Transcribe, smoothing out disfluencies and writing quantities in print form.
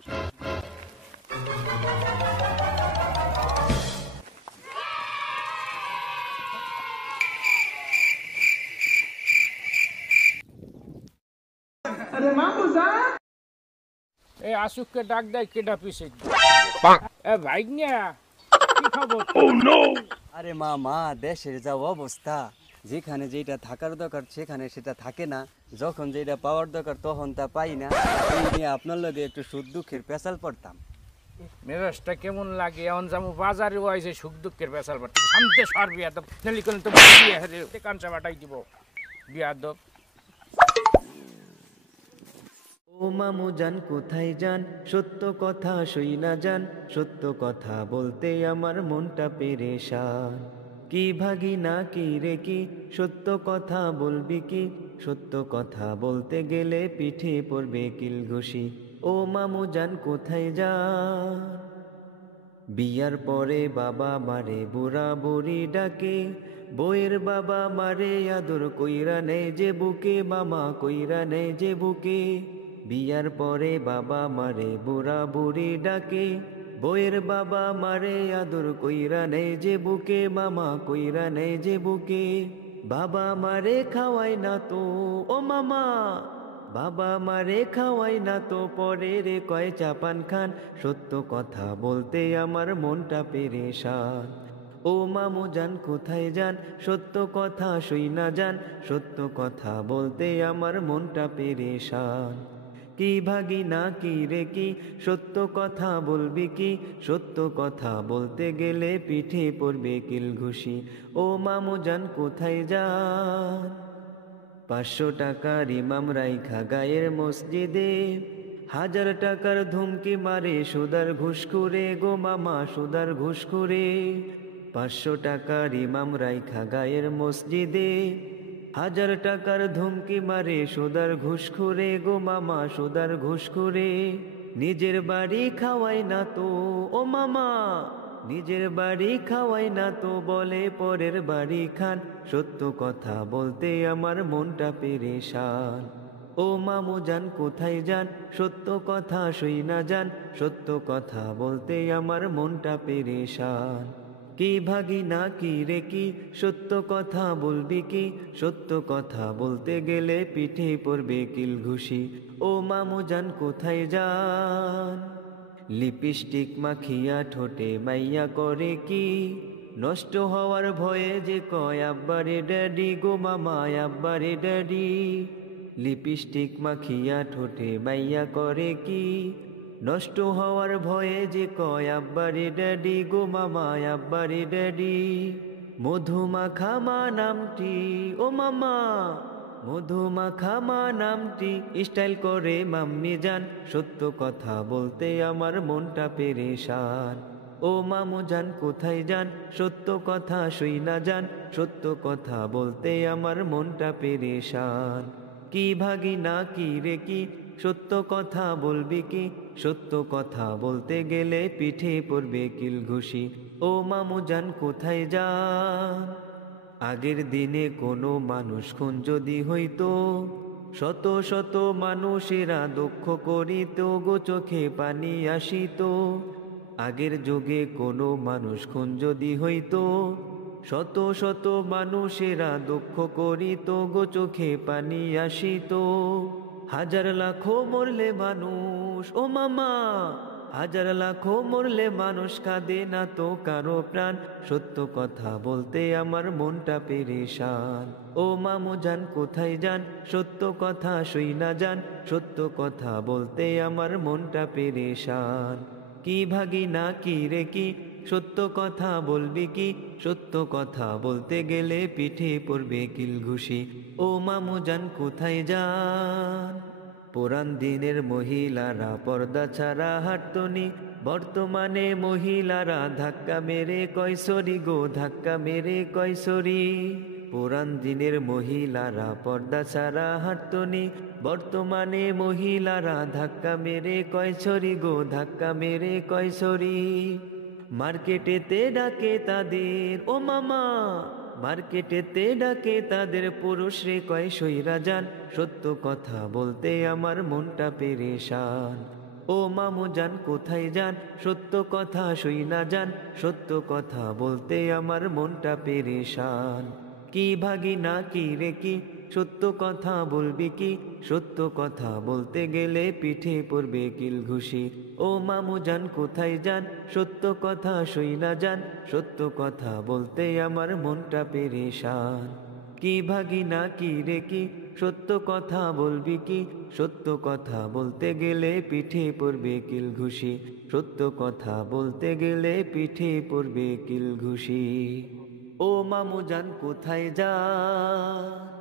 अरे मामूजा ए आशुकকে ডাক দেয় কেডা পিছে এ ভাইগনা কি খবর ও নো আরে মামা দেশের যা অবস্থা যেখানে যেটা থাকার দরকার সেখানে সেটা থাকে না যখন যেটা পাওয়ার দরকার তখন তা পাই না এই নিয়ে আপনার লগে একটু সুখ দুঃখের পেশাল পড়তাম মেজাজটা কেমন লাগে এখন যাবো বাজারে হয়েছে সুখ দুঃখের পেশাল পড়তে শান্তে সর বিয়া তো নেলি কোন তো বিয়া হে কাঞ্চা বাটাই দিব বিয়া দব ও মামু জান কোথায় যান সত্য কথা সই না যান সত্য কথা বলতে আমার মনটা পেরেশান কি ভাগি না কি রে কি সত্য কথা বলবি কি সত্য কথা বলতে গেলে পিঠে পড়বে কিল ঘুষি ও মামু জান কোথায় যান বিয়ার পরে বাবা মারে বুড়া বুড়ি ডাকে বইয়ের বাবা মারে আদর কইরা নেই যে বুকে মামা কইরা নেই যে বুকে বিয়ার পরে বাবা মারে বুড়া বুড়ি ডাকে বইয়ের বাবা মারে আদর কইরা নেই যে বুকে মামা কইরা নেই যে বুকে বাবা মারে খাওয়াই না তো ও মামা বাবা মারে খাওয়াই না তো পরে রে কয় চাপান খান সত্য কথা বলতে আমার মনটা পেরেশান ও মামু জান কোথায় যান সত্য কথা সই না যান সত্য কথা বলতে আমার মনটা পেরেশান কি ভাগি না কি রে কি সত্য কথা বলবি কি সত্য কথা বলতে গেলে পিঠে পড়বে কিল ঘুষি ও মামু জান কোথায় যান 500 টাকার ইমাম রাইখা গায়ের মসজিদে 1000 টাকার ধুমকি মারে সুদার ঘুষখুরে গো মামা সুদার ঘুষখুরে 500 টাকার ইমাম রাইখা গায়ের মসজিদে 1000 টাকার ধুমকি মারে সুদার ঘুষখুরে গো মামা সুদার ঘুষখুরে নিজের বাড়ি খাওয়াই না তো ও মামা নিজের বাড়ি খাওয়াই না তো বলে পরের বাড়ি খান সত্য কথা বলতে আমার মনটা পেরেশান ও মামু জান কোথায় যান সত্য কথা সই না যান সত্য কথা বলতে আমার মনটা পেরেশান কি ভাগি না কি রে কি সত্য কথা বলবি কি সত্য কথা বলতে গেলে পিঠে পড়বে কিল ঘুষি ও মামু জান কোথায় যান লিপস্টিক মাখিয়া ঠোঁটে মাইয়া করে কি নষ্ট হওয়ার ভয়ে যে কয় আব্বারে ড্যাডি গো মামা আব্বারে ড্যাডি লিপস্টিক মাখিয়া ঠোঁটে মাইয়া করে কি নষ্ট হওয়ার ভয়ে যে কয় আব্বারে ড্যাডি গো মামা আব্বারে ড্যাডি মধুমাখা মা নামটি ও মামা মধুমাখা মা নামটি স্টাইল করে মাম্মি জান সত্য কথা বলতে আমার মনটা পেরেশান ও মামু জান কোথায় যান সত্য কথা সই না যান সত্য কথা বলতে আমার মনটা পেরেশান কি ভাগি না কি রে কি সত্য কথা বলবি কি সত্য কথা বলতে গেলে পিঠে পড়বে কিল ঘুষি ও মামু জান কোথায় যান আগের দিনে কোনো মানুষ খুন যদি হইতো শত শত মানুষেরা দুঃখ করিত গো চোখে পানি আসিত আগের যুগে কোনো মানুষ খুন যদি হইতো শত শত মানুষেরা দুঃখ করিত গো চোখে পানি আসিত 1000 লাখো মরলে মানুষ ও মামা 1000 লাখো মরলে মানুষ কাঁদে না তো কারো প্রাণ সত্য কথা বলতে আমার মনটা পেরেশান ও মামু জান কোথায় যান সত্য কথা সই না যান সত্য কথা বলতে আমার মনটা পেরেশান কি ভাগি না কি রে কি সত্য কথা বলবি কি সত্য কথা বলতে গেলে পিঠে পড়বে কিল ঘুষি ও মামু জান কোথায় যান পুরান দিনের মহিলারা পর্দা ছাড়া হাঁটতনি বর্তমানে মহিলারা ধাক্কা মেরে কয়সরি গো ধাক্কা মেরে কয়সরি পুরান দিনের মহিলারা পর্দা ছাড়া হাঁটতনি বর্তমানে মহিলারা ধাক্কা মেরে কয়সরি গো ধাক্কা মেরে কয়সরি মার্কেটেতে ডাকে তাদের ও মামা মার্কেটেতে ডাকে তাদের পুরুষরে কয় সইরা যান সত্য কথা বলতে আমার মনটা পেরেশান ও মামু যান কোথায় যান, সত্য কথা সই না যান, সত্য কথা বলতে আমার মনটা পেরেশান। কি ভাগি না কি রে কি, সত্য কথা বলবি কি, সত্য কথা বলতে গেলে পিঠে পড়বে কিল ঘুষি। ও মামু যান কোথায় যান, সত্য কথা সই না যান, সত্য কথা বলতে আমার মনটা পেরেশান। কি ভাগি না কি রে কি, সত্য কথা বলবি কি, সত্য কথা বলতে গেলে পিঠে পড়বে কিল ঘুষি, সত্য কথা বলতে গেলে পিঠে পড়বে কিল ঘুষি। ও মামু যান কোথায় যান।